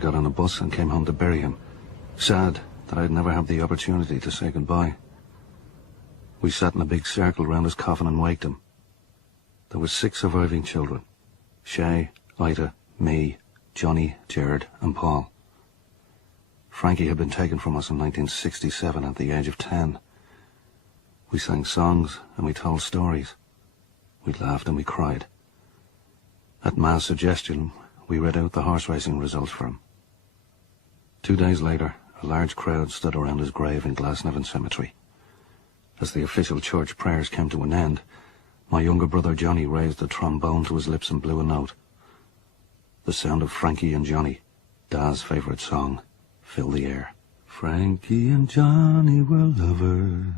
got on a bus and came home to bury him, sad that I'd never have the opportunity to say goodbye. We sat in a big circle round his coffin and waked him. There were 6 surviving children: Shay, Ida, me, Johnny, Gerard and Paul. Frankie had been taken from us in 1967 at the age of 10. We sang songs and we told stories. We laughed and we cried. At Ma's suggestion, we read out the horse racing results for him. 2 days later, a large crowd stood around his grave in Glasnevin Cemetery. As the official church prayers came to an end, my younger brother Johnny raised a trombone to his lips and blew a note. The sound of Frankie and Johnny, Da's favourite song, filled the air. Frankie and Johnny were lovers.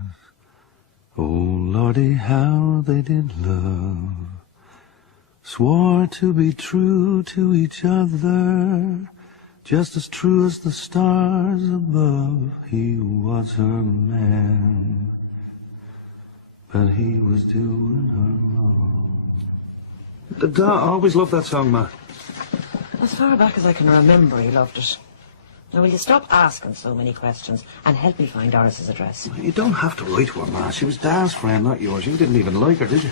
Oh, Lordy, how they did love. Swore to be true to each other, just as true as the stars above. He was her man, but he was doing her wrong. I always loved that song, Ma. As far back as I can remember, he loved it. Now, will you stop asking so many questions and help me find Doris's address? You don't have to write to her, Ma. She was Da's friend, not yours. You didn't even like her, did you?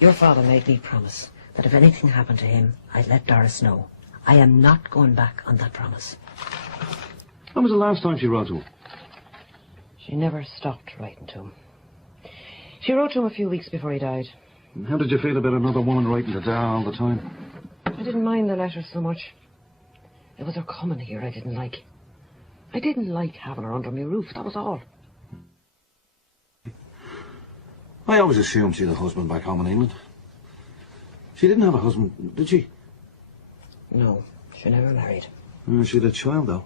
Your father made me promise that if anything happened to him, I'd let Doris know. I am not going back on that promise. When was the last time she wrote to him? She never stopped writing to him. She wrote to him a few weeks before he died. And how did you feel about another woman writing to Da all the time? I didn't mind the letters so much. It was her coming here I didn't like. I didn't like having her under my roof, that was all. I always assumed she had a husband back home in England. She didn't have a husband, did she? No, she never married. She had a child, though.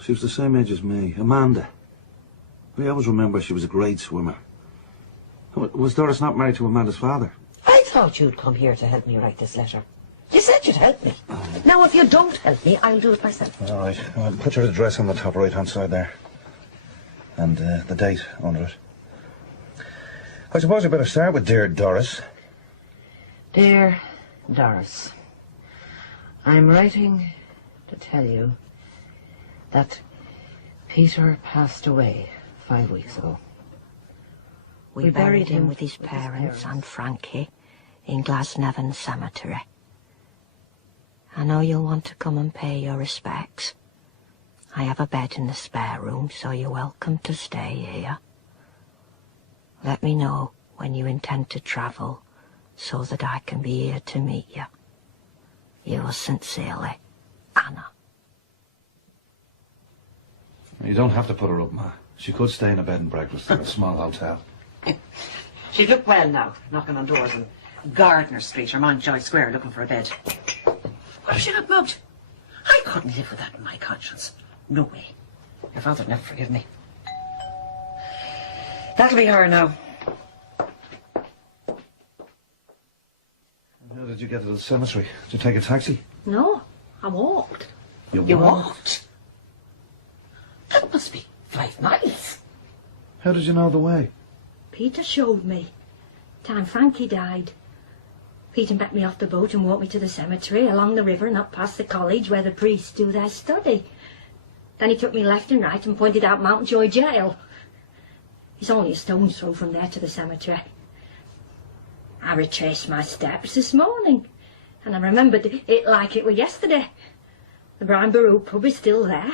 She was the same age as me, Amanda. I always remember she was a great swimmer. Was Doris not married to Amanda's father? I thought you'd come here to help me write this letter. You said you'd help me. Now, if you don't help me, I'll do it myself. All right. Well, put your address on the top right-hand side there. And the date under it. I suppose I better start with Dear Doris. Dear Doris, I'm writing to tell you that Peter passed away 5 weeks ago. We buried him with his parents and Frankie in Glasnevin Cemetery. I know you'll want to come and pay your respects. I have a bed in the spare room, so you're welcome to stay here. Let me know when you intend to travel, so that I can be here to meet you. Yours sincerely, Anna. You don't have to put her up, Ma. She could stay in a bed and breakfast in a small hotel. She'd look well now, knocking on doors in Gardner Street or Mountjoy Square looking for a bed. What if she got mugged? I couldn't live with that in my conscience. No way. Your father'd never forgive me. That'll be her now. How did you get to the cemetery? Did you take a taxi? No, I walked. You walked? That must be 5 miles. How did you know the way? Peter showed me. Time Frankie died. Peter met me off the boat and walked me to the cemetery, along the river and up past the college where the priests do their study. Then he took me left and right and pointed out Mountjoy Jail. It's only a stone's throw from there to the cemetery. I retraced my steps this morning, and I remembered it like it were yesterday. The Brian Boru pub is still there.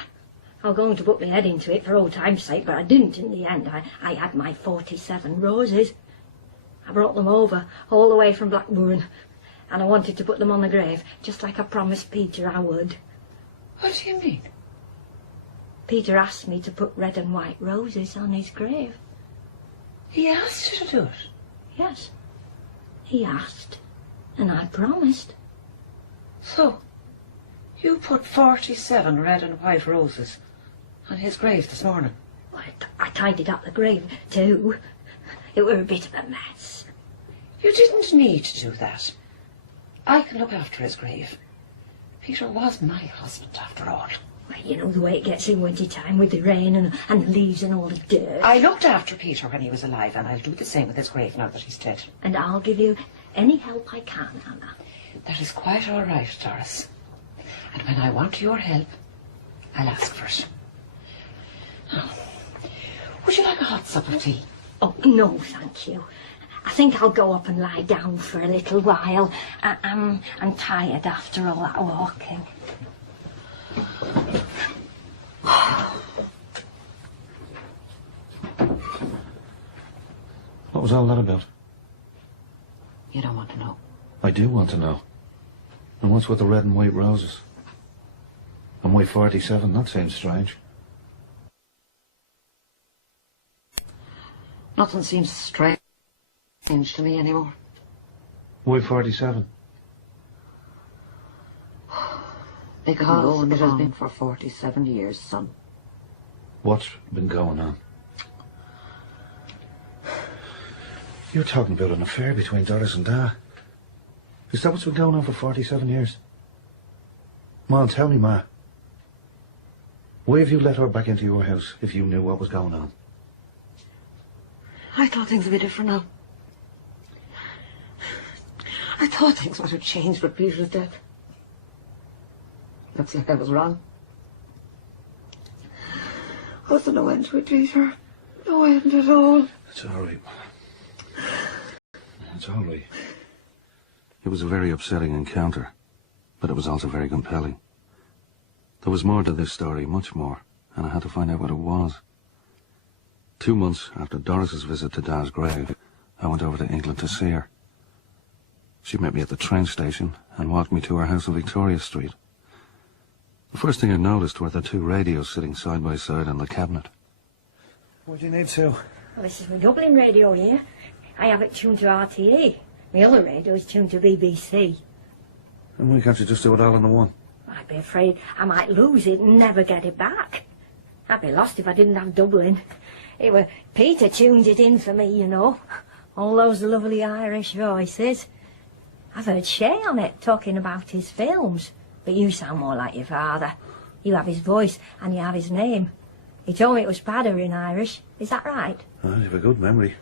I was going to put my head into it for old time's sake, but I didn't in the end. I had my 47 roses. I brought them over, all the way from Blackburn, and I wanted to put them on the grave, just like I promised Peter I would. What do you mean? Peter asked me to put red and white roses on his grave. He asked you to do it? Yes. He asked, and I promised. So, you put 47 red and white roses on his grave this morning? I tidied up the grave, too. It were a bit of a mess. You didn't need to do that. I can look after his grave. Peter was my husband, after all. Well, you know the way it gets in winter time with the rain and the leaves and all the dirt. I looked after Peter when he was alive, and I'll do the same with his grave now that he's dead. And I'll give you any help I can, Anna. That is quite all right, Doris. And when I want your help, I'll ask for it. Oh. Would you like a hot sup of tea? Oh, no, thank you. I think I'll go up and lie down for a little while. I'm tired after all that walking. What was all that about? You don't want to know. I do want to know. And what's with the red and white roses? And why 47? That seems strange. Nothing seems strange to me anymore. Why 47? Because it has been for 47 years, son. What's been going on? You're talking about an affair between Doris and Dad. Is that what's been going on for 47 years? Ma, tell me, Ma. Why have you let her back into your house if you knew what was going on? I thought things would be different now. I thought things might have changed with Peter's death. Looks like I was wrong. Wasn't no end to it, Peter. No end at all. It's all right. It's all right. It was a very upsetting encounter, but it was also very compelling. There was more to this story, much more, and I had to find out what it was. 2 months after Doris's visit to Dad's grave, I went over to England to see her. She met me at the train station and walked me to her house on Victoria Street. The first thing I noticed were the 2 radios sitting side by side on the cabinet. What do you need, Sue? Well, this is my Dublin radio here. I have it tuned to RTE. My other radio is tuned to BBC. And why can't you just do it all in the one? I'd be afraid I might lose it and never get it back. I'd be lost if I didn't have Dublin. It were Peter tuned it in for me, you know. All those lovely Irish voices. I've heard Shay on it talking about his films. But you sound more like your father. You have his voice and you have his name. He told me it was Padder in Irish. Is that right? Oh, you have a good memory.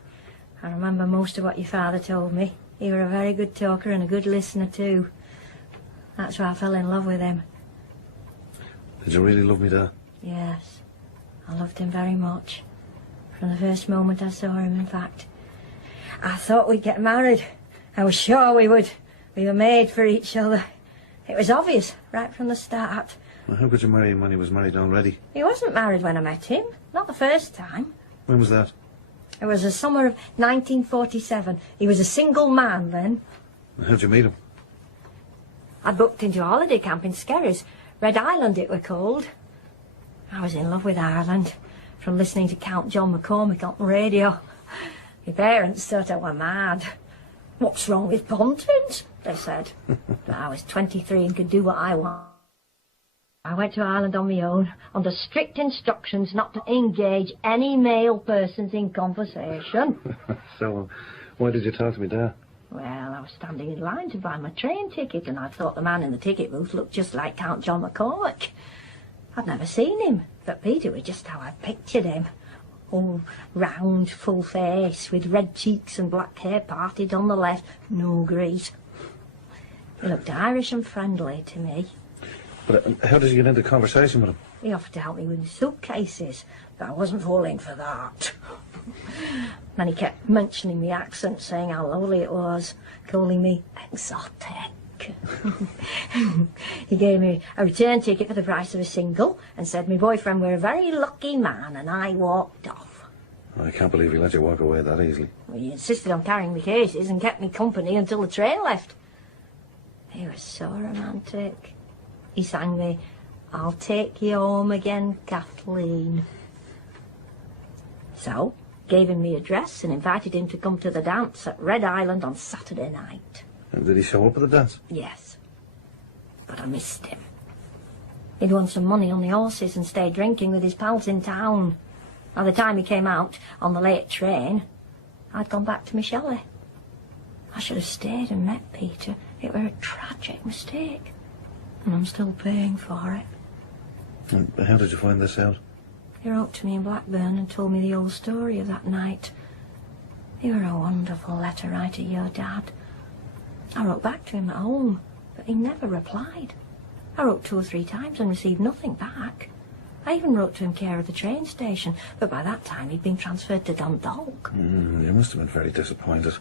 I remember most of what your father told me. You were a very good talker and a good listener too. That's why I fell in love with him. Did you really love me, Dad? Yes, I loved him very much. From the first moment I saw him, in fact. I thought we'd get married. I was sure we would. We were made for each other. It was obvious, right from the start. Well, how could you marry him when he was married already? He wasn't married when I met him. Not the first time. When was that? It was the summer of 1947. He was a single man then. How'd you meet him? I booked into a holiday camp in Skerries. Red Island it were called. I was in love with Ireland from listening to Count John McCormick on the radio. My parents thought I were mad. What's wrong with Pontins? They said. But I was 23 and could do what I want. I went to Ireland on my own, under strict instructions not to engage any male persons in conversation. So, why did you talk to me, Dad? Well, I was standing in line to buy my train ticket, and I thought the man in the ticket booth looked just like Count John McCormick. I'd never seen him, but Peter was just how I pictured him. All round, full face, with red cheeks and black hair parted on the left, no grease. He looked Irish and friendly to me. But how did you get into conversation with him? He offered to help me with my suitcases, but I wasn't falling for that. Then he kept mentioning my accent, saying how lovely it was, calling me exotic. He gave me a return ticket for the price of a single and said my boyfriend were a very lucky man, and I walked off. I can't believe he let you walk away that easily. Well, he insisted on carrying my cases and kept me company until the train left. He was so romantic. He sang me, "I'll take you home again, Kathleen." So, gave him my address and invited him to come to the dance at Red Island on Saturday night. And did he show up at the dance? Yes, but I missed him. He'd won some money on the horses and stayed drinking with his pals in town. By the time he came out on the late train, I'd gone back to my chalet. I should have stayed and met Peter. It were a tragic mistake. And I'm still paying for it. And how did you find this out? He wrote to me in Blackburn and told me the whole story of that night. You were a wonderful letter writer, your dad. I wrote back to him at home, but he never replied. I wrote 2 or 3 times and received nothing back. I even wrote to him care of the train station, but by that time he'd been transferred to Dundalk. You must have been very disappointed.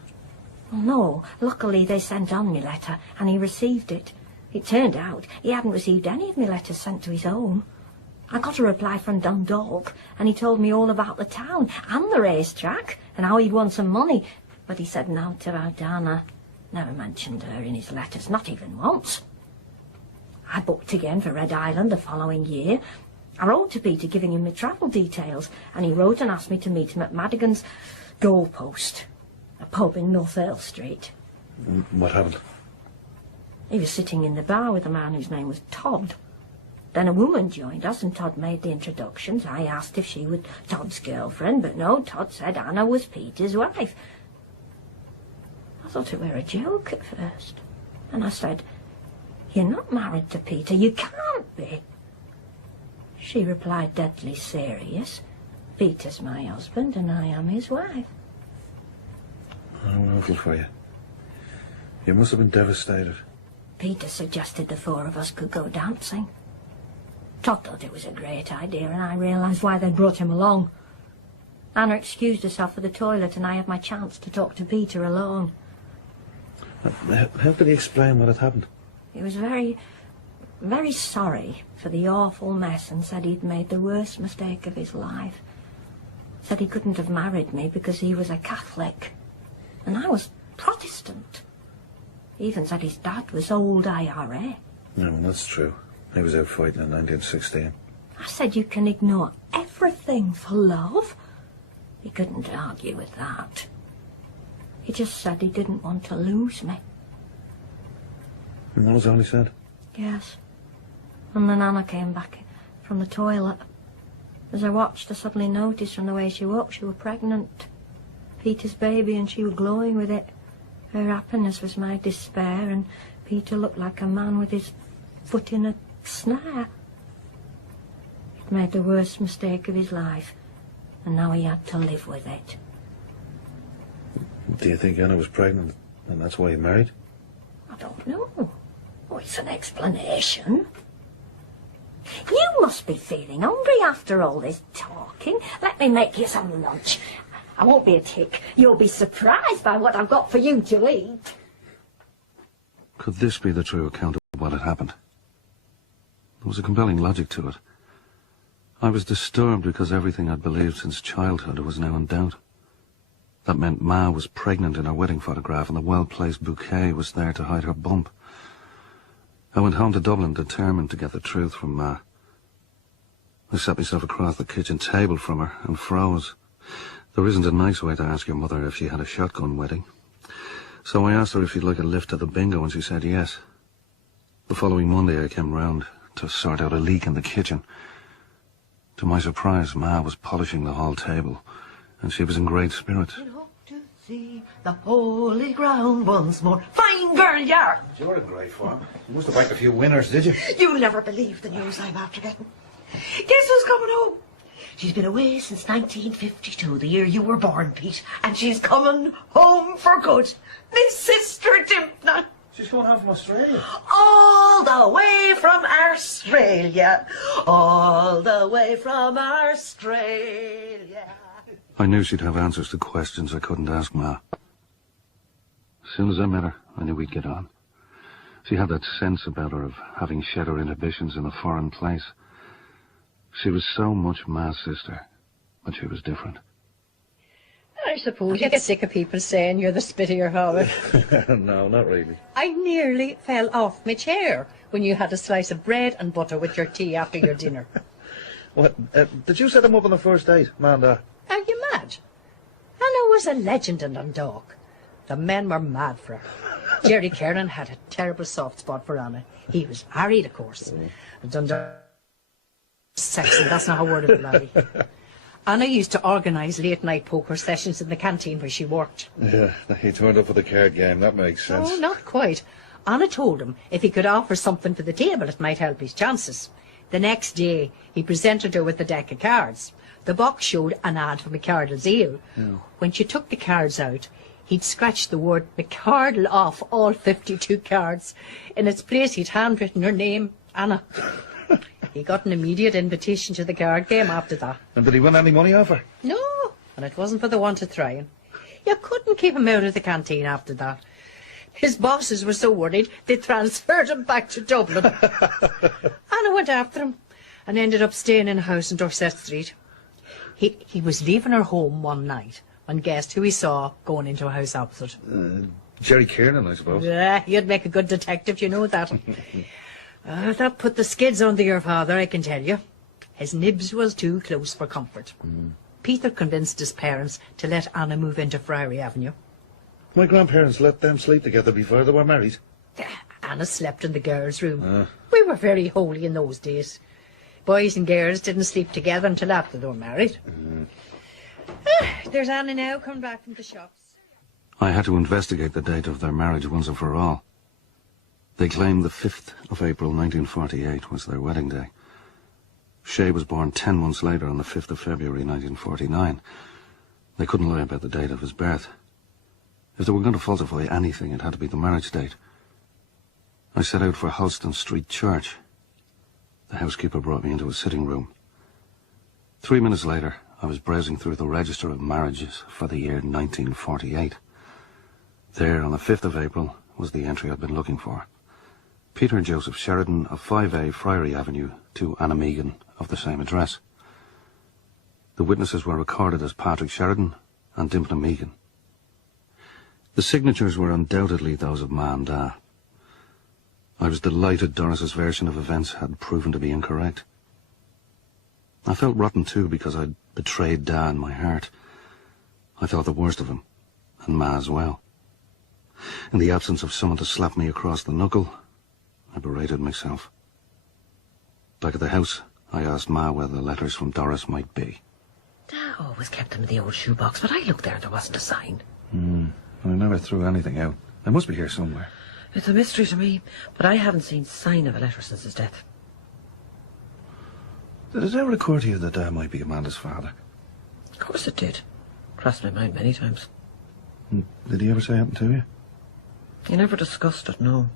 Well, no, luckily they sent on me letter, and he received it. It turned out he hadn't received any of my letters sent to his home. I got a reply from Dundalk, and he told me all about the town and the racetrack, and how he'd won some money, but he said naught about Anna. Never mentioned her in his letters, not even once. I booked again for Red Island the following year. I wrote to Peter giving him my travel details, and he wrote and asked me to meet him at Madigan's Goalpost, a pub in North Earl Street. What happened? He was sitting in the bar with a man whose name was Todd. Then a woman joined us, and Todd made the introductions. I asked if she was Todd's girlfriend, but no, Todd said Anna was Peter's wife. I thought it were a joke at first, and I said, "You're not married to Peter, you can't be." She replied deadly serious, "Peter's my husband and I am his wife." How awful for you. You must have been devastated. Peter suggested the 4 of us could go dancing. Todd thought it was a great idea, and I realised why they'd brought him along. Anna excused herself for the toilet, and I had my chance to talk to Peter alone. How did he explain what had happened? He was very, very sorry for the awful mess, and said he'd made the worst mistake of his life. Said he couldn't have married me because he was a Catholic, and I was Protestant. He even said his dad was old IRA. No, well, that's true. He was out fighting in 1916. I said you can ignore everything for love. He couldn't argue with that. He just said he didn't want to lose me. And that was all he said? Yes. And then Anna came back from the toilet. As I watched, I suddenly noticed from the way she walked she was pregnant. Peter's baby, and she was glowing with it. Her happiness was my despair, and Peter looked like a man with his foot in a snare. He'd made the worst mistake of his life, and now he had to live with it. Do you think Anna was pregnant, and that's why you married? I don't know. Oh, it's an explanation. You must be feeling hungry after all this talking. Let me make you some lunch. I won't be a tick. You'll be surprised by what I've got for you to eat. Could this be the true account of what had happened? There was a compelling logic to it. I was disturbed because everything I'd believed since childhood was now in doubt. That meant Ma was pregnant in her wedding photograph, and the well-placed bouquet was there to hide her bump. I went home to Dublin determined to get the truth from Ma. I sat myself across the kitchen table from her and froze. There isn't a nice way to ask your mother if she had a shotgun wedding. So I asked her if she'd like a lift to the bingo, and she said yes. The following Monday I came round to sort out a leak in the kitchen. To my surprise, Ma was polishing the hall table, and she was in great spirits. To see the holy ground once more. Fine girl you are. You're in great form. You must have backed a few winners, did you? You'll never believe the news I'm after getting. Guess who's coming home? She's been away since 1952, the year you were born, Pete, and she's coming home for good. Miss Sister Timpna. She's going home from Australia. All the way from Australia. All the way from Australia. I knew she'd have answers to questions I couldn't ask Ma. As soon as I met her, I knew we'd get on. She had that sense about her of having shed her inhibitions in a foreign place. She was so much Ma's sister, but she was different. I suppose you get sick of people saying you're the spit of your hobbit. No, not really. I nearly fell off my chair when you had a slice of bread and butter with your tea after your dinner. What? Did you set them up on the first date, Manda? Are you mad? Anna was a legend in Dundalk. The men were mad for her. Jerry Kernan had a terrible soft spot for Anna. He was married, of course. Dundalk sexy, that's not a word of it, laddie. Anna used to organise late-night poker sessions in the canteen where she worked. Yeah, he turned up for the card game. That makes sense. Oh, not quite. Anna told him if he could offer something for the table, it might help his chances. The next day, he presented her with a deck of cards. The box showed an ad for McCardle's Ale. Yeah. When she took the cards out, he'd scratched the word McCardle off all 52 cards. In its place, he'd handwritten her name Anna. He got an immediate invitation to the card game after that. And did he win any money off her? No, and it wasn't for the want of trying. You couldn't keep him out of the canteen after that. His bosses were so worried they transferred him back to Dublin. Anna went after him and ended up staying in a house in Dorset Street. He was leaving her home one night and guessed who he saw going into a house opposite. Jerry Kiernan, I suppose. Yeah, you'd make a good detective, you know that. That put the skids under your father, I can tell you. His nibs was too close for comfort. Peter convinced his parents to let Anna move into Friary Avenue. My grandparents let them sleep together before they were married. Anna slept in the girls' room. We were very holy in those days. Boys and girls didn't sleep together until after they were married. There's Anna now coming back from the shops. I had to investigate the date of their marriage once and for all. They claimed the 5th of April 1948 was their wedding day. Shay was born 10 months later on the 5th of February 1949. They couldn't lie about the date of his birth. If they were going to falsify anything, it had to be the marriage date. I set out for Halston Street Church. The housekeeper brought me into a sitting room. 3 minutes later, I was browsing through the register of marriages for the year 1948. There, on the 5th of April, was the entry I'd been looking for. Peter and Joseph Sheriden of 5A Friary Avenue to Anna Megan of the same address. The witnesses were recorded as Patrick Sheriden and Dimpna Megan. The signatures were undoubtedly those of Ma and Da. I was delighted Doris's version of events had proven to be incorrect. I felt rotten too because I'd betrayed Da in my heart. I thought the worst of him, and Ma as well. In the absence of someone to slap me across the knuckle, I berated myself. Back at the house, I asked Ma where the letters from Doris might be. Da always kept them in the old shoebox, but I looked there and there wasn't a sign. I never threw anything out. They must be here somewhere. It's a mystery to me, but I haven't seen sign of a letter since his death. Did it ever occur to you that Dad might be Amanda's father? Of course it did. Crossed my mind many times. Did he ever say anything to you? He never discussed it, no.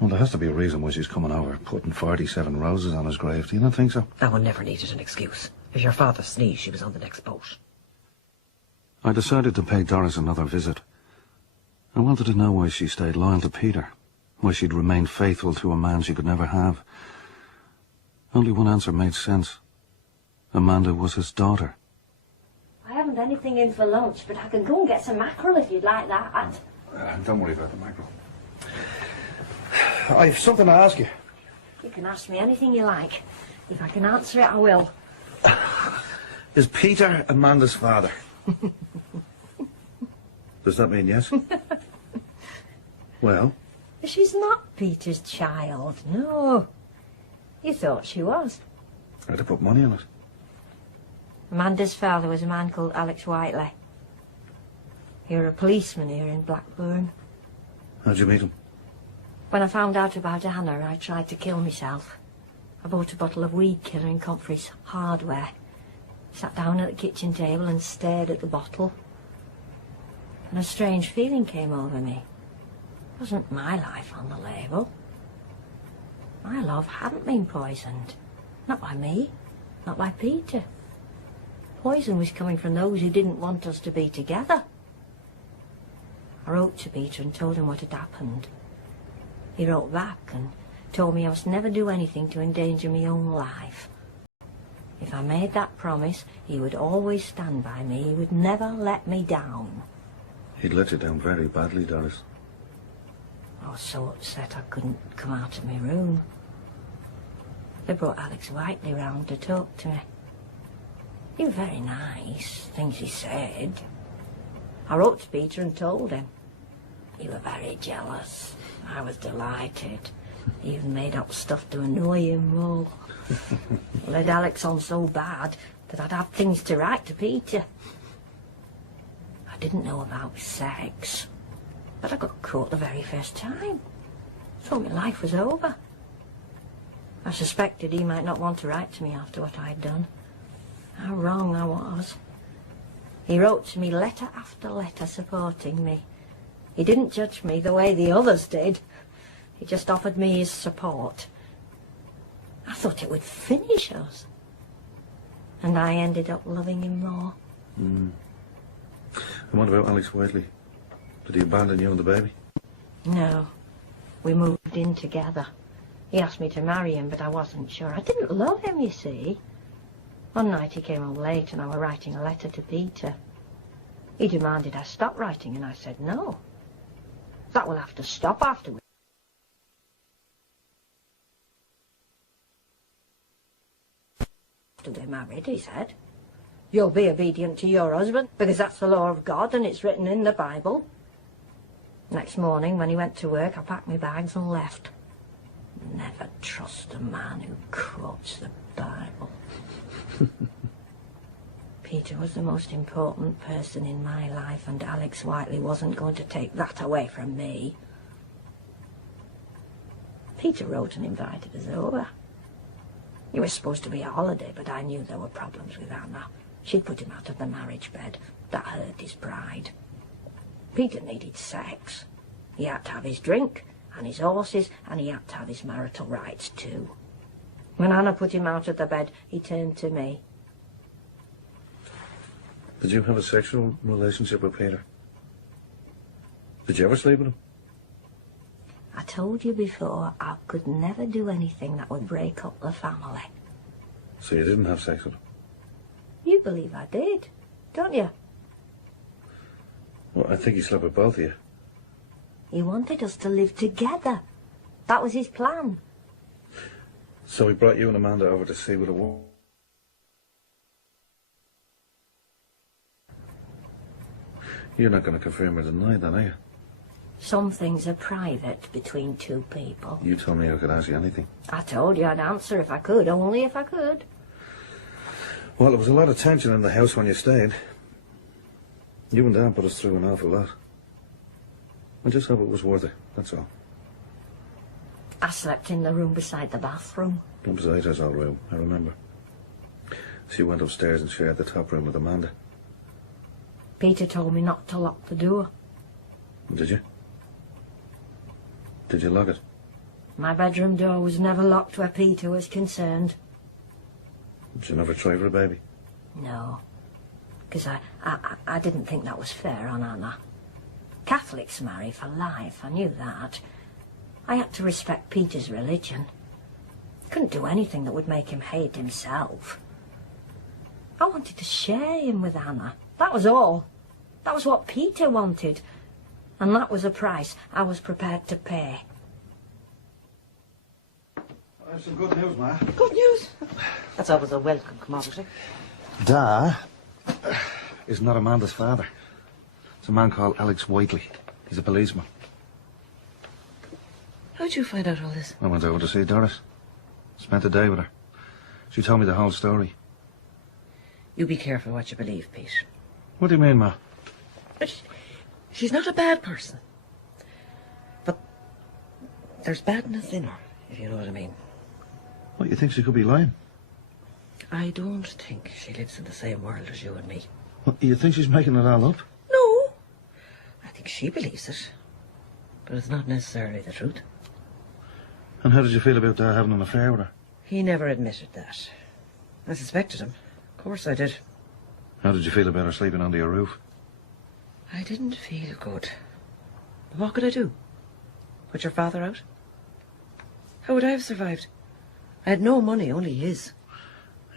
Well, there has to be a reason why she's coming over, putting 47 roses on his grave. Do you not think so? That one never needed an excuse. If your father sneezed, she was on the next boat. I decided to pay Doris another visit. I wanted to know why she stayed loyal to Peter, why she'd remained faithful to a man she could never have. Only one answer made sense. Amanda was his daughter. I haven't anything in for lunch, but I can go and get some mackerel if you'd like that. Don't worry about the mackerel. I've something to ask you. You can ask me anything you like. If I can answer it, I will. Is Peter Amanda's father? Does that mean yes? Well? She's not Peter's child, no. You thought she was. I'd have put money on it. Amanda's father was a man called Alex Whiteley. He was a policeman here in Blackburn. How'd you meet him? When I found out about Anna, I tried to kill myself. I bought a bottle of weed killer in Comfrey's Hardware. Sat down at the kitchen table and stared at the bottle. And a strange feeling came over me. It wasn't my life on the label. My love hadn't been poisoned. Not by me. Not by Peter. Poison was coming from those who didn't want us to be together. I wrote to Peter and told him what had happened. He wrote back and told me I must never do anything to endanger my own life. If I made that promise, he would always stand by me. He would never let me down. He'd let you down very badly, Doris. I was so upset I couldn't come out of my room. They brought Alex Whiteley round to talk to me. He was very nice, things he said. I wrote to Peter and told him. He was very jealous. I was delighted. He even made up stuff to annoy him more. Led Alex on so bad that I'd have things to write to Peter. I didn't know about sex, but I got caught the very first time. Thought my life was over. I suspected he might not want to write to me after what I'd done. How wrong I was. He wrote to me letter after letter supporting me. He didn't judge me the way the others did. He just offered me his support. thought it would finish us. And I ended up loving him more. And what about Alex Whiteley? Did he abandon you and the baby? No, we moved in together. He asked me to marry him, but I wasn't sure. I didn't love him, you see. One night he came home late and I was writing a letter to Peter. He demanded I stop writing and I said no. That will have to stop afterwards. After they're married, he said. You'll be obedient to your husband, because that's the law of God and it's written in the Bible. Next morning, when he went to work, I packed my bags and left. Never trust a man who quotes the Bible. Peter was the most important person in my life, and Alex Whiteley wasn't going to take that away from me. Peter wrote and invited us over. It was supposed to be a holiday, but I knew there were problems with Anna. She'd put him out of the marriage bed. That hurt his pride. Peter needed sex. He had to have his drink and his horses, and he had to have his marital rights too. When Anna put him out of the bed, he turned to me. Did you have a sexual relationship with Peter? Did you ever sleep with him? I told you before, I could never do anything that would break up the family. So you didn't have sex with him? You believe I did, don't you? Well, I think he slept with both of you. He wanted us to live together. That was his plan. So he brought you and Amanda over to see what it was. You're not going to confirm or deny that, are you? Some things are private between two people. You told me I could ask you anything. I told you I'd answer if I could, only if I could. Well, there was a lot of tension in the house when you stayed. You and Dad put us through an awful lot. I just hope it was worth it, that's all. I slept in the room beside the bathroom. It was Ida's old room, I remember. She went upstairs and shared the top room with Amanda. Peter told me not to lock the door. Did you? Did you lock it? My bedroom door was never locked where Peter was concerned. Did you never try for a baby? No, because I didn't think that was fair on Anna. Catholics marry for life, I knew that. I had to respect Peter's religion. Couldn't do anything that would make him hate himself. I wanted to share him with Anna, that was all. That was what Peter wanted, and that was a price I was prepared to pay. I have some good news, Ma. Good news. That's always a welcome commodity. Dad is not Amanda's father. It's a man called Alex Whiteley. He's a policeman. How'd you find out all this? I went over to see Doris. Spent the day with her. She told me the whole story. You be careful what you believe, Pete. What do you mean, Ma? She's not a bad person. But there's badness in her, if you know what I mean. What, you think she could be lying? I don't think she lives in the same world as you and me. What, you think she's making it all up? No. I think she believes it. But it's not necessarily the truth. And how did you feel about Dad having an affair with her? He never admitted that. I suspected him. Of course I did. How did you feel about her sleeping under your roof? I didn't feel good. But what could I do? Put your father out? How would I have survived? I had no money, only his.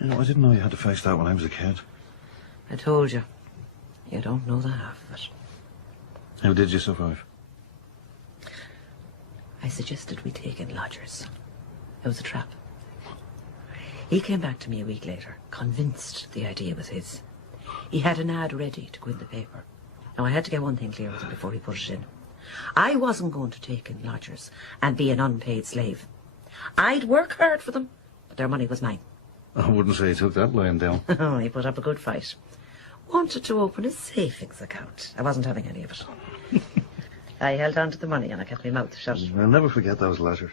You know, I didn't know you had to face that when I was a kid. I told you. You don't know the half of it. How did you survive? I suggested we take in lodgers. It was a trap. He came back to me a week later, convinced the idea was his. He had an ad ready to go in the paper. Now, I had to get one thing clear with him before he put it in. I wasn't going to take in lodgers and be an unpaid slave. I'd work hard for them, but their money was mine. I wouldn't say he took that lying down. Oh, he put up a good fight. Wanted to open a savings account. I wasn't having any of it. I held on to the money and I kept my mouth shut. I'll never forget those letters.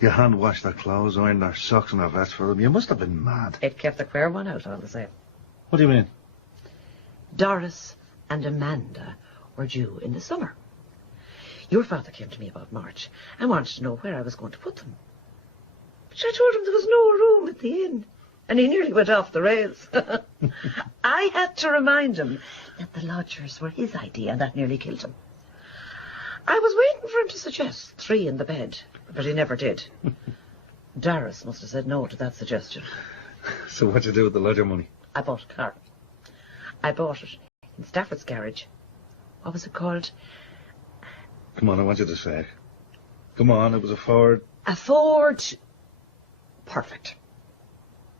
You hand-washed their clothes, ironed their socks and their vests for them. You must have been mad. It kept the queer one out all the same. What do you mean? Doris and Amanda were due in the summer. Your father came to me about March and wanted to know where I was going to put them. But I told him there was no room at the inn, and he nearly went off the rails. I had to remind him that the lodgers were his idea, and that nearly killed him. I was waiting for him to suggest 3 in the bed, but he never did. Darius must have said no to that suggestion. So what'd you do with the lodger money? I bought a car. I bought it in Stafford's garage. What was it called? Come on, I want you to say it. Come on, it was a Ford. A Ford. Perfect.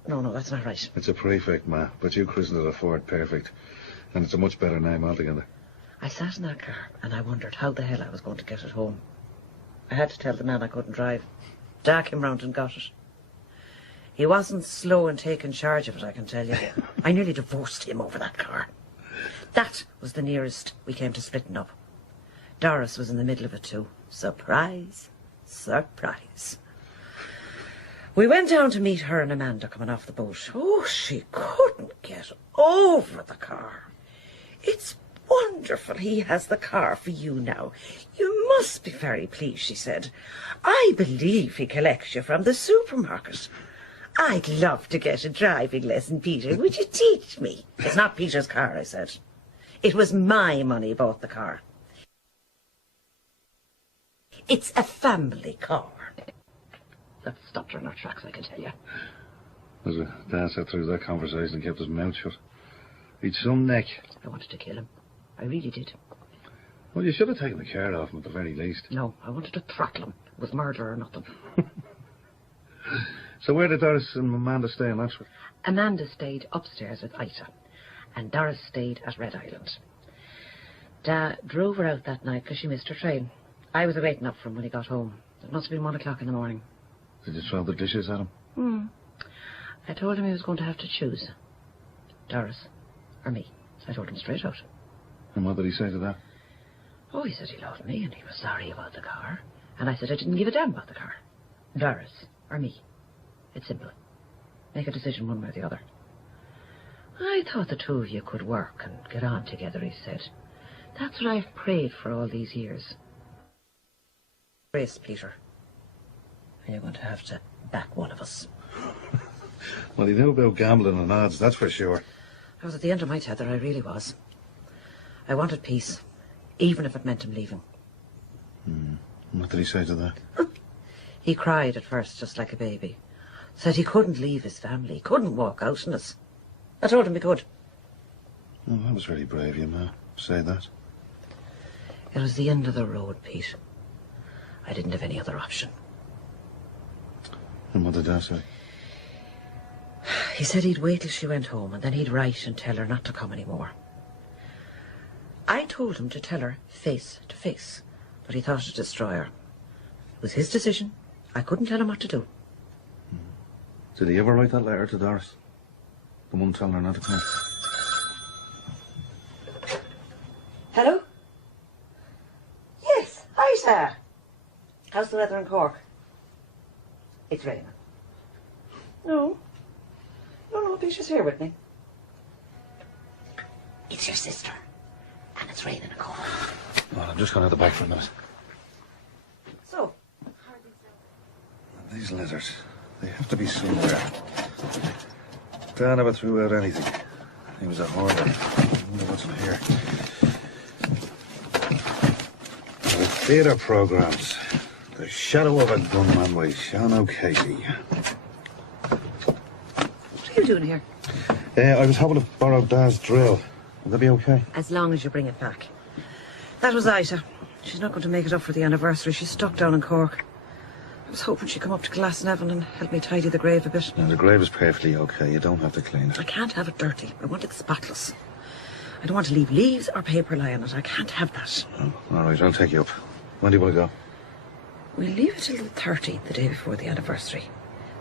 No, that's not right. It's a prefect, Ma, but you christened it a Ford Perfect. And it's a much better name altogether. I sat in that car and I wondered how the hell I was going to get it home. I had to tell the man I couldn't drive. Dad came round and got it. He wasn't slow in taking charge of it, I can tell you. I nearly divorced him over that car. That was the nearest we came to splitting up. Doris was in the middle of it too. Surprise, surprise. We went down to meet her and Amanda coming off the boat. Oh, she couldn't get over the car. It's wonderful he has the car for you now. You must be very pleased, she said. I believe he collects you from the supermarket. I'd love to get a driving lesson, Peter. Would you teach me? It's not Peter's car, I said. It was my money bought the car. It's a family car. That stopped her in her tracks, I can tell you. As a Dad sat through that conversation and kept his mouth shut. He'd some neck. I wanted to kill him. I really did. Well, you should have taken the care off him at the very least. No, I wanted to throttle him. It was murder or nothing. So where did Doris and Amanda stay in Oxford? Amanda stayed upstairs with Isa, and Doris stayed at Red Island. Dad drove her out that night because she missed her train. I was waiting up for him when he got home. It must have been 1 o'clock in the morning. Did you throw the dishes at him? I told him he was going to have to choose. Doris or me. So I told him straight out. And what did he say to that? Oh, he said he loved me and he was sorry about the car. And I said I didn't give a damn about the car. Doris or me. It's simple. Make a decision one way or the other. I thought the two of you could work and get on together, he said. That's what I've prayed for all these years. Grace, Peter. And you're going to have to back one of us. Well, he knew about gambling and odds, that's for sure. I was at the end of my tether, I really was. I wanted peace, even if it meant him leaving. What did he say to that? He cried at first, just like a baby. Said he couldn't leave his family, he couldn't walk out on us. I told him he could. Oh, that was very brave of you, Ma. Say that. It was the end of the road, Pete. I didn't have any other option. And what did Dad say? He said he'd wait till she went home and then he'd write and tell her not to come anymore. I told him to tell her face to face, but he thought it'd destroy her. It was his decision. I couldn't tell him what to do. Did he ever write that letter to Doris? The one telling her not to come? Hello? Yes, hi, sir. How's the weather in Cork? It's raining. No, Peter's here with me. It's your sister, and it's raining in Cork. Well, I'm just going out the back for a minute. So? These letters, they have to be somewhere. Dad never threw out anything. He was a hoarder. I wonder what's in here. The theatre programmes. The Shadow of a Gunman by Sean O'Casey. What are you doing here? I was hoping to borrow Dad's drill. Will that be okay? As long as you bring it back. That was Isa. She's not going to make it up for the anniversary. She's stuck down in Cork. I was hoping she'd come up to Glasnevin and help me tidy the grave a bit. Now, the grave is perfectly okay. You don't have to clean it. I can't have it dirty. I want it spotless. I don't want to leave leaves or paper lie on it. I can't have that. Oh, all right, I'll take you up. When do you want to go? We'll leave it till the 13th, the day before the anniversary.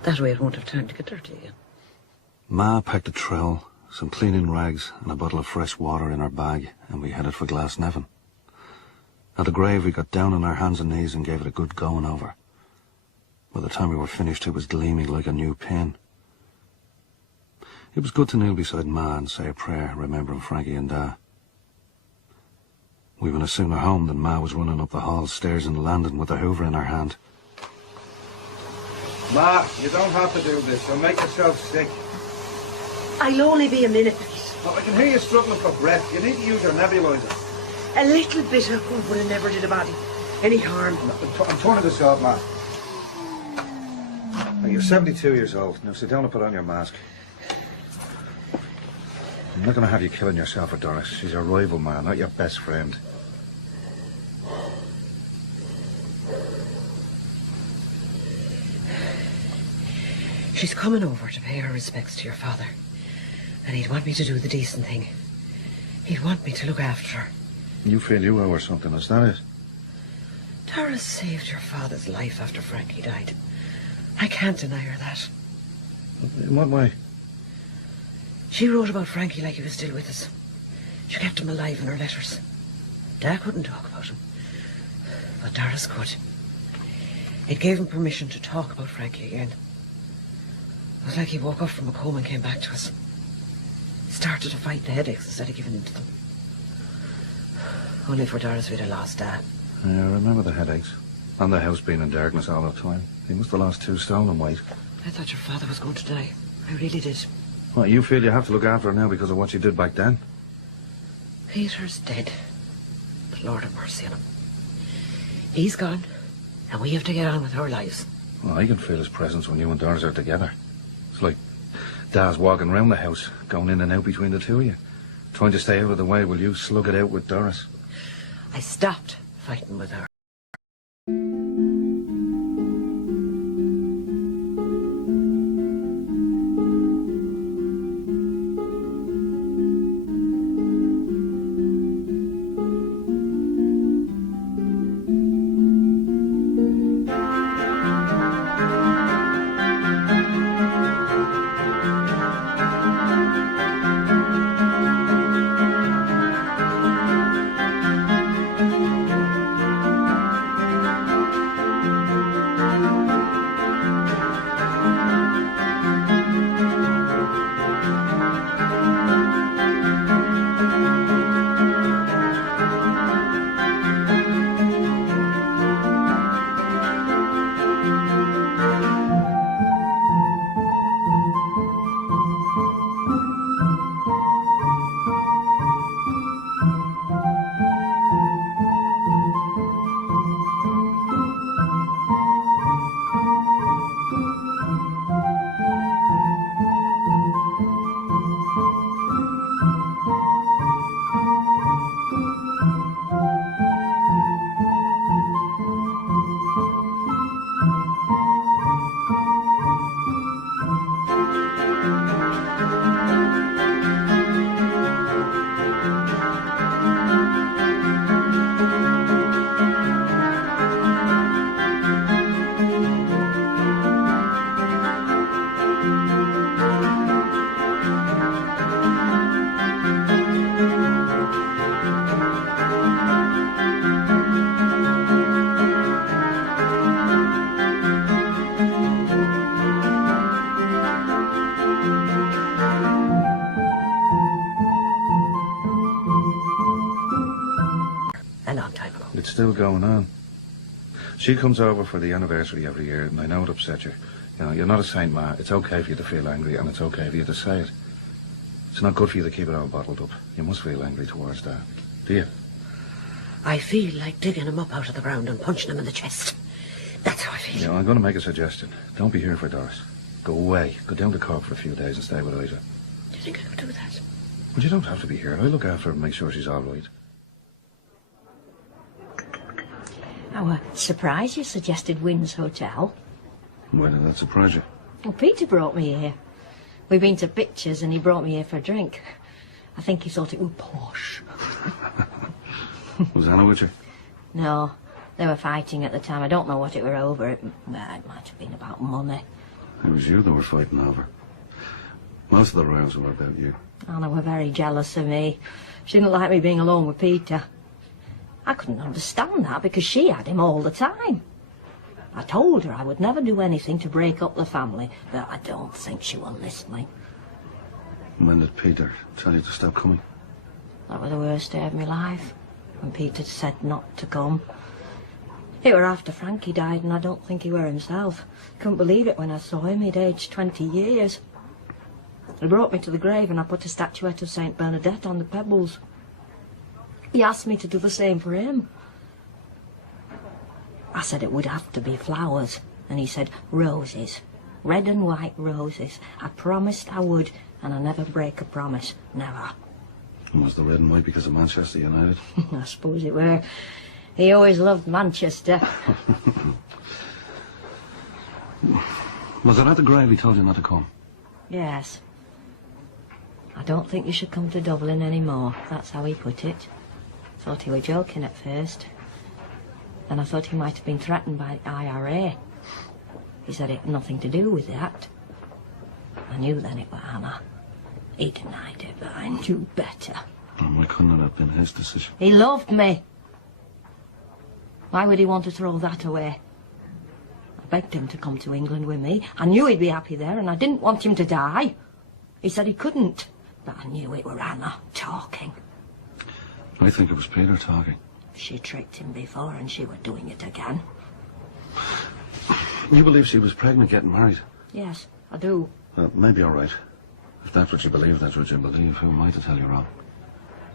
That way it won't have time to get dirty again. Ma packed a trowel, some cleaning rags and a bottle of fresh water in her bag, and we headed for Glasnevin. At the grave, we got down on our hands and knees and gave it a good going over. By the time we were finished, it was gleaming like a new pin. It was good to kneel beside Ma and say a prayer, remembering Frankie and Dad. We were no sooner home than Ma was running up the hall stairs and landing with the hoover in her hand. Ma, you don't have to do this. You'll make yourself sick. I'll only be a minute, Pete. Oh, I can hear you struggling for breath. You need to use your nebulizer. A little bit of good, but it never did a body any harm. I'm turning this off, Ma. Now, you're 72 years old. Now sit down and put on your mask. I'm not going to have you killing yourself for Doris. She's your rival, man, not your best friend. She's coming over to pay her respects to your father. And he'd want me to do the decent thing. He'd want me to look after her. You feel you owe her something, is that it? Doris saved your father's life after Frankie died. I can't deny her that. In what way? She wrote about Frankie like he was still with us. She kept him alive in her letters. Dad couldn't talk about him, but Doris could. It gave him permission to talk about Frankie again. It was like he woke up from a coma and came back to us. He started to fight the headaches instead of giving in to them. Only for Doris we'd have lost Dad. Yeah, I remember the headaches. And the house being in darkness all the time. He must have lost 2 stone in weight. I thought your father was going to die. I really did. What, you feel you have to look after her now because of what you did back then? Peter's dead. The Lord have mercy on him. He's gone, and we have to get on with our lives. Well, I can feel his presence when you and Doris are together. It's like Dad's walking around the house, going in and out between the two of you. Trying to stay out of the way while you slug it out with Doris. I stopped fighting with her. A long time ago. It's still going on. She comes over for the anniversary every year, and I know it upsets you. You know, you're not a saint, Ma. It's okay for you to feel angry, and it's okay for you to say it. It's not good for you to keep it all bottled up. You must feel angry towards Dad. Do you? I feel like digging him up out of the ground and punching him in the chest. That's how I feel. Yeah, I'm going to make a suggestion. Don't be here for Doris. Go away. Go down to Cork for a few days and stay with Ida. Do you think I could do that? Well, you don't have to be here. I'll look after her and make sure she's all right. I was surprised you suggested Wynn's Hotel. Why did that surprise you? Well, Peter brought me here. We've been to pictures and he brought me here for a drink. I think he thought it was posh. Was Anna with you? No, they were fighting at the time. I don't know what it were over. It might have been about money. It was you they were fighting over. Most of the rows were about you. Anna were very jealous of me. She didn't like me being alone with Peter. I couldn't understand that because she had him all the time. I told her I would never do anything to break up the family, but I don't think she was listening. When did Peter tell you to stop coming? That was the worst day of my life, when Peter said not to come. It were after Frankie died, and I don't think he were himself. Couldn't believe it when I saw him. He'd aged 20 years. He brought me to the grave, and I put a statuette of Saint Bernadette on the pebbles. He asked me to do the same for him. I said it would have to be flowers, and he said roses. Red and white roses. I promised I would, and I never break a promise. Never. And was the red and white because of Manchester United? I suppose it were. He always loved Manchester. Was it at the grave he told you not to come? Yes. I don't think you should come to Dublin anymore. That's how he put it. Thought he were joking at first. Then I thought he might have been threatened by the IRA. He said it had nothing to do with that. I knew then it was Anna. He denied it, but I knew better. And why couldn't it have been his decision? He loved me. Why would he want to throw that away? I begged him to come to England with me. I knew he'd be happy there, and I didn't want him to die. He said he couldn't, but I knew it were Anna talking. I think it was Peter talking. She tricked him before, and she were doing it again. You believe she was pregnant getting married? Yes, I do. Well, maybe all right. If that's what you believe, that's what you believe. Who am I to tell you wrong?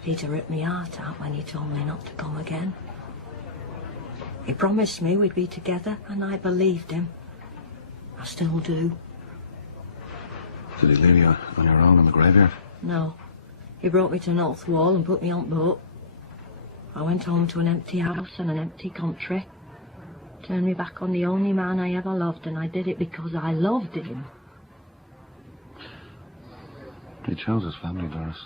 Peter ripped me heart out when he told me not to come again. He promised me we'd be together, and I believed him. I still do. Did he leave you on your own in the graveyard? No. He brought me to North Wall and put me on boat. I went home to an empty house and an empty country. Turned me back on the only man I ever loved, and I did it because I loved him. He chose his family, Doris.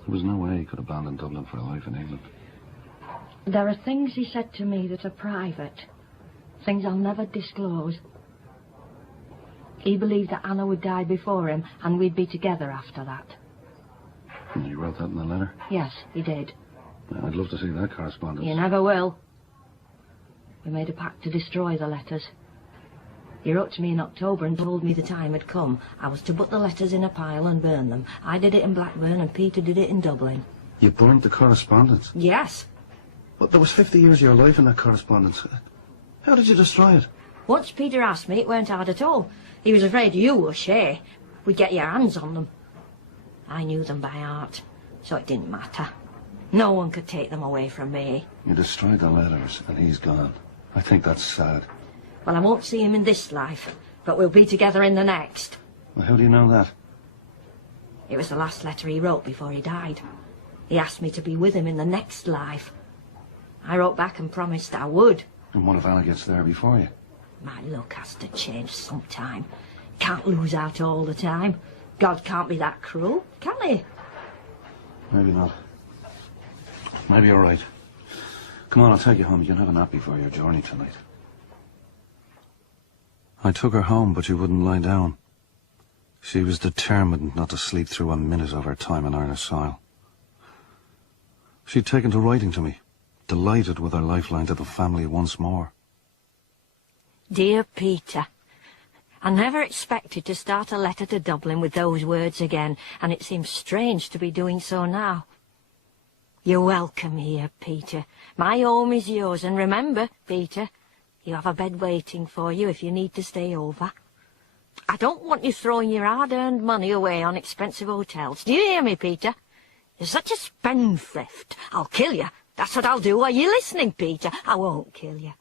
There was no way he could abandon Dublin for a life in England. There are things he said to me that are private. Things I'll never disclose. He believed that Anna would die before him, and we'd be together after that. And he wrote that in the letter? Yes, he did. I'd love to see that correspondence. You never will. We made a pact to destroy the letters. He wrote to me in October and told me the time had come. I was to put the letters in a pile and burn them. I did it in Blackburn and Peter did it in Dublin. You burnt the correspondence? Yes. But there was 50 years of your life in that correspondence. How did you destroy it? Once Peter asked me, it weren't hard at all. He was afraid you or Shay would get your hands on them. I knew them by heart, so it didn't matter. No one could take them away from me. You destroyed the letters and he's gone. I think that's sad. Well, I won't see him in this life, but we'll be together in the next. Well, how do you know that? It was the last letter he wrote before he died. He asked me to be with him in the next life. I wrote back and promised I would. And what if Anna gets there before you? My luck has to change sometime. Can't lose out all the time. God can't be that cruel, can he? Maybe not. Maybe you're right. Come on, I'll take you home. You can have a nap before your journey tonight. I took her home, but she wouldn't lie down. She was determined not to sleep through a minute of her time in Irish soil. She'd taken to writing to me, delighted with her lifeline to the family once more. Dear Peter, I never expected to start a letter to Dublin with those words again, and it seems strange to be doing so now. You're welcome here, Peter. My home is yours, and remember, Peter, you have a bed waiting for you if you need to stay over. I don't want you throwing your hard-earned money away on expensive hotels. Do you hear me, Peter? You're such a spendthrift. I'll kill you. That's what I'll do. Are you listening, Peter? I won't kill you.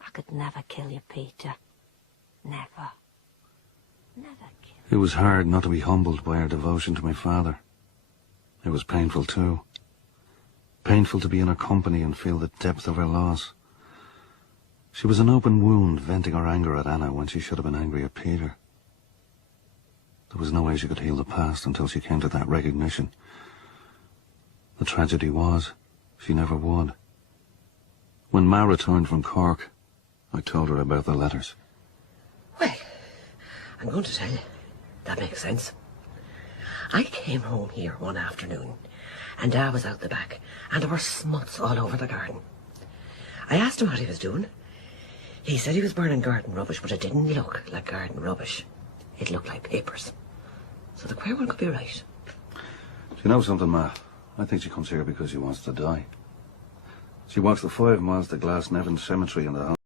I could never kill you, Peter. Never. Never kill you. It was hard not to be humbled by her devotion to my father. It was painful, too. Painful to be in her company and feel the depth of her loss. She was an open wound, venting her anger at Anna when she should have been angry at Peter. There was no way she could heal the past until she came to that recognition. The tragedy was, she never would. When Ma returned from Cork, I told her about the letters. Well, I'm going to tell you. That makes sense. I came home here one afternoon, and Dad was out the back, and there were smuts all over the garden. I asked him what he was doing. He said he was burning garden rubbish, but it didn't look like garden rubbish. It looked like papers. So the queer one could be right. Do you know something, Ma? I think she comes here because she wants to die. She walks the 5 miles to Glasnevin Cemetery in the home.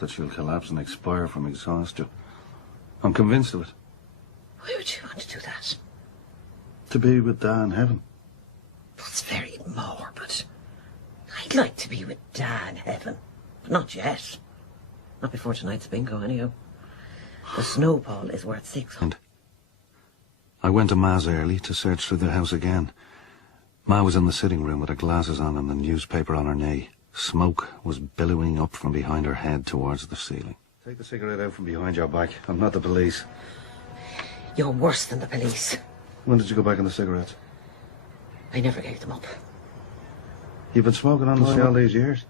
That she'll collapse and expire from exhaustion. I'm convinced of it. Why would you want to do that? To be with Da in heaven. That's very morbid. I'd like to be with Da in heaven, but not yet. Not before tonight's bingo, anyhow. The snowball is worth 600. I went to Ma's early to search through the house again. Ma was in the sitting room with her glasses on and the newspaper on her knee. Smoke was billowing up from behind her head towards the ceiling. Take the cigarette out from behind your back. I'm not the police. You're worse than the police. When did you go back on the cigarettes? I never gave them up. You've been smoking on the all these years?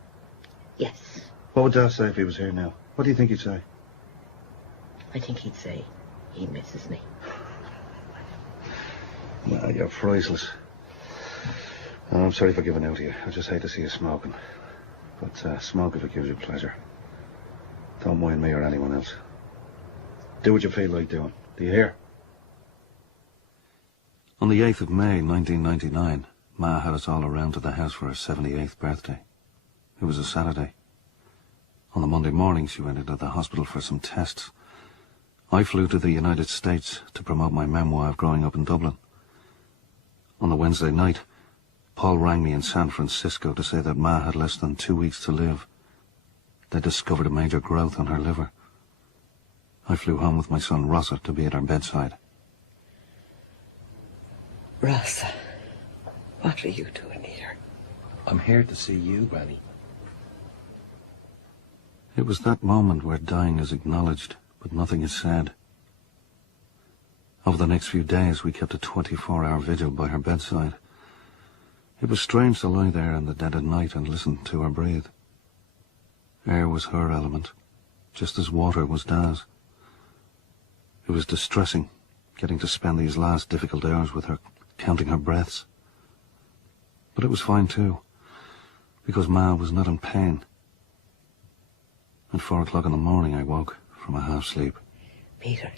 Yes. What would Dad say if he was here now? What do you think he'd say? I think he'd say he misses me. Well, you're priceless. Oh, I'm sorry for giving out to you. I just hate to see you smoking. But smoke if it gives you pleasure. Don't mind me or anyone else. Do what you feel like doing. Do you hear? On the 8th of May, 1999, Ma had us all around to the house for her 78th birthday. It was a Saturday. On the Monday morning, she went into the hospital for some tests. I flew to the United States to promote my memoir of growing up in Dublin. On the Wednesday night, Paul rang me in San Francisco to say that Ma had less than 2 weeks to live. They discovered a major growth on her liver. I flew home with my son Rossa to be at her bedside. Rossa, what are you doing here? I'm here to see you, Granny. It was that moment where dying is acknowledged, but nothing is said. Over the next few days, we kept a 24-hour vigil by her bedside. It was strange to lie there in the dead of night and listen to her breathe. Air was her element, just as water was Da's. It was distressing, getting to spend these last difficult hours with her, counting her breaths. But it was fine too, because Ma was not in pain. At 4 o'clock in the morning, I woke from a half-sleep. Peter.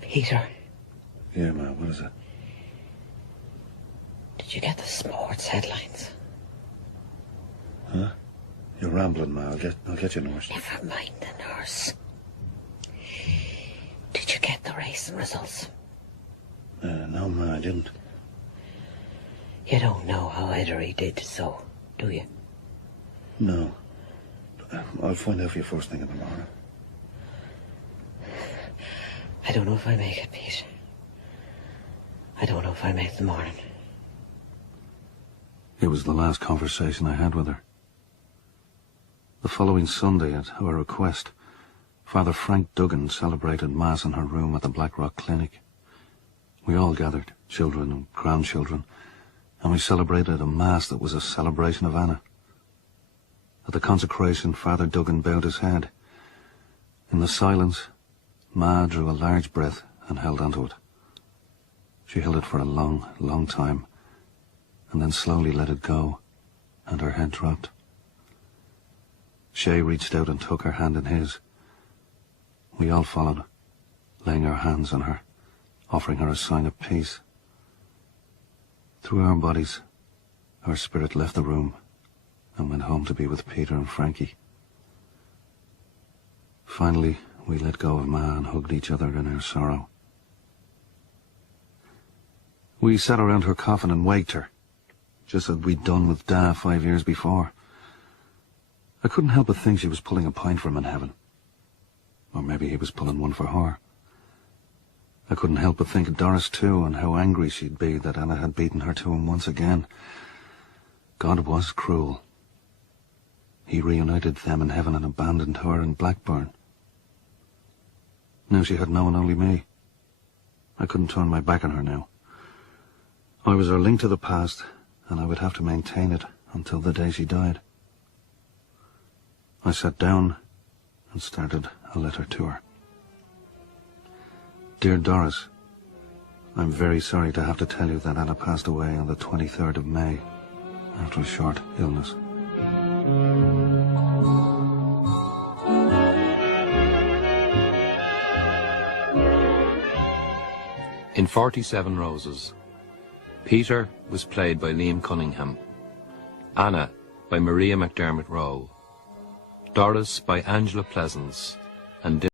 Peter. Yeah, Ma, what is it? Did you get the sports headlines? Huh? You're rambling, Ma. I'll get you, nurse. Never mind the nurse. Did you get the racing results? No, Ma, I didn't. You don't know how Edery did so, do you? No. I'll find out for you first thing in the morning. I don't know if I make it, Pete. I don't know if I make the morning. It was the last conversation I had with her. The following Sunday, at her request, Father Frank Duggan celebrated Mass in her room at the Blackrock Clinic. We all gathered, children and grandchildren, and we celebrated a Mass that was a celebration of Anna. At the consecration, Father Duggan bowed his head. In the silence, Ma drew a large breath and held onto it. She held it for a long, long time, and then slowly let it go, and her head dropped. Shay reached out and took her hand in his. We all followed, laying our hands on her, offering her a sign of peace. Through our bodies, our spirit left the room and went home to be with Peter and Frankie. Finally, we let go of Ma and hugged each other in our sorrow. We sat around her coffin and waked her, just as we'd done with Da 5 years before. I couldn't help but think she was pulling a pint for him in heaven. Or maybe he was pulling one for her. I couldn't help but think of Doris too, and how angry she'd be that Anna had beaten her to him once again. God was cruel. He reunited them in heaven and abandoned her in Blackburn. Now she had no one, only me. I couldn't turn my back on her now. I was her link to the past, and I would have to maintain it until the day she died. I sat down and started a letter to her. Dear Doris, I'm very sorry to have to tell you that Anna passed away on the 23rd of May after a short illness. In 47 Roses, Peter was played by Liam Cunningham, Anna by Maria McDermott Rowe, Doris by Angela Pleasance, and